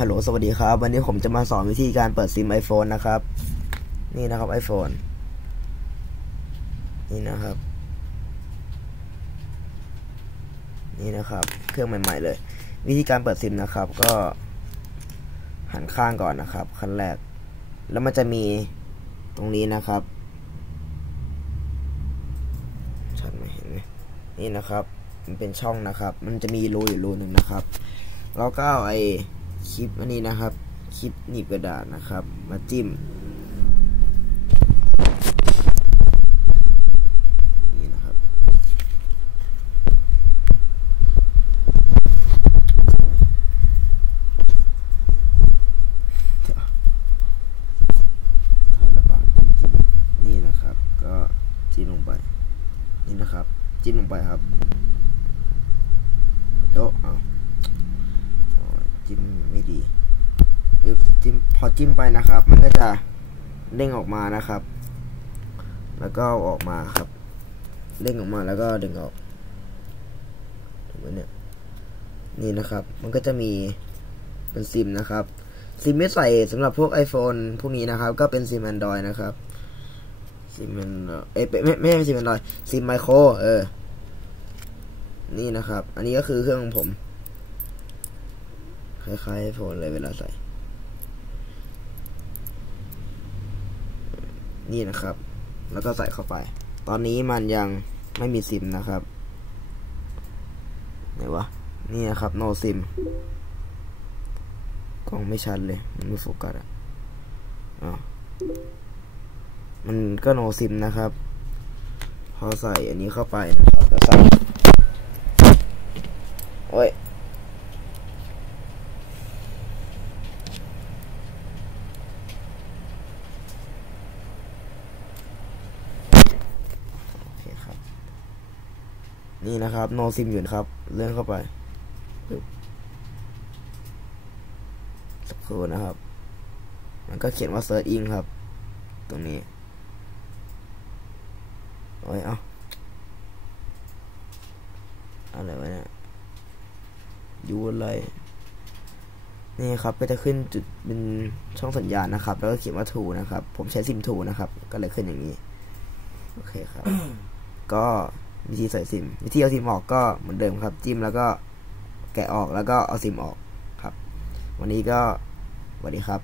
ฮัลโหลสวัสดีครับ วันนี้ผมจะมาสอนวิธีการเปิดซิม iPhone นะครับ นี่นะครับ iPhone นี่นะครับ นี่นะครับ เครื่องใหม่ ๆ เลย วิธีการเปิดซิมนะครับ ก็หันข้างก่อนนะครับ ขั้นแรก แล้วมันจะมีตรงนี้นะครับชัดไหมเห็นไหมนี่นะครับ มันเป็นช่องนะครับ มันจะมีรูอยู่รูหนึ่งนะครับ แล้วก็ไอ คลิปอันนี้นะครับ คลิปหนีบกระดาษนะครับ มาจิ้มนี่นะครับเดี๋ยวถ่ายระบางจริงๆนี่นะครับ ก็จิ้มลงไป นี่นะครับ จิ้มลงไปครับโยเอาโอ้ยจิ้มไม่ ดีจิ้มพอจิ้มไปนะครับ มันก็จะเด้งออกมานะครับ แล้วก็ออกมาครับเด้งออกมาแล้วก็ดึงออกถูกไหมเนี่ยนี่นะครับ มันก็จะมีเป็นซิมนะครับ ซิมไม่ใส่สำหรับพวก iPhone พวกนี้นะครับ ก็เป็นซิม Android นะครับซิม Android เอ้ยไม่ไม่ไม่ใช่ซิม Android ซิมไมโครเออ นี่นะครับ อันนี้ก็คือเครื่องของผม คล้ายๆ iPhone เลยเวลาใส่ นี่นะครับ แล้วก็ใส่เข้าไป ตอนนี้มันยังไม่มีซิมนะครับไหนวะ นี่นะครับ no sim กล้องไม่ชัดเลย มันไม่โฟกัสอะอ๋อมันก็ no sim นะครับ พอใส่อันนี้เข้าไปนะครับ แล้วใส่โอ้ย โอเคครับ นี่นะครับ no sim อยู่นะครับ เลื่อนเข้าไปสักครู่นะครับ มันก็เขียนว่า search in ครับ ตรงนี้โอ้ยเอาอะไรวะเนี่ยยูอะไรนี่ครับก็จะขึ้นจุดเป็นช่องสัญญาณนะครับ แล้วก็เขียนว่าทูนะครับ ผมใช้ซิมทูนะครับ ก็เลยขึ้นอย่างนี้ โอเคครับ ก็ วิธีใส่ซิม วิธีเอาซิมออกก็เหมือนเดิมครับ จิ้มแล้วก็แกะออกแล้วก็เอาซิมออกครับ วันนี้ก็สวัสดีครับ